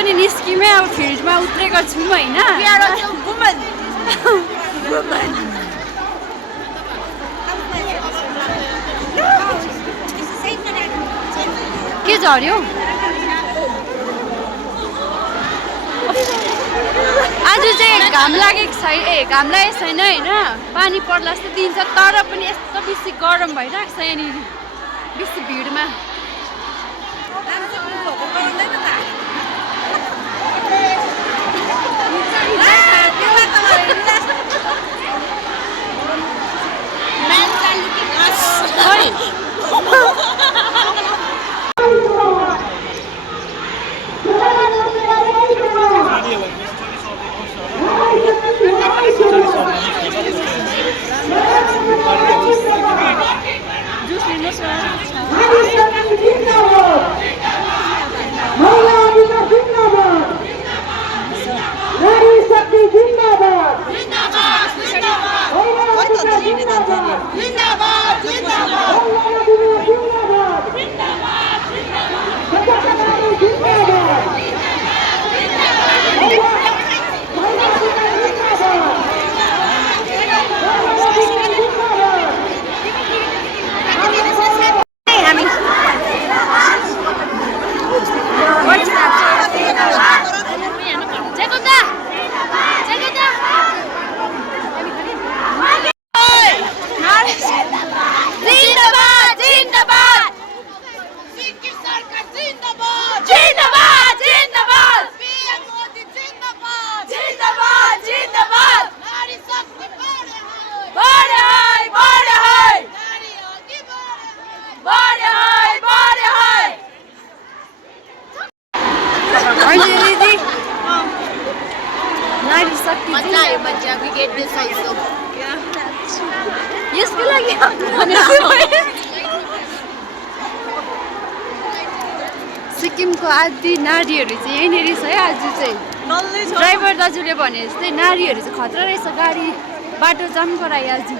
पनि निस्किमै अब फिल्डमा उत्रेको छौँ होइन के झऱ्यो आज चाहिँ घाम लागेको छैन घाम लागेको छैन होइन पानी पर्ला जस्तो दिन्छ तर पनि यस्तो बेसी गरम भइरहेको छ यहाँनिर बेसी भिडमा यसको लागि सिक्किमको आदि नारीहरू चाहिँ यहीँनिर छ है आज चाहिँ ड्राइभर दाजुले भने जस्तै नारीहरू चाहिँ खतरा रहेछ गाडी बाटो जाम गरायो आज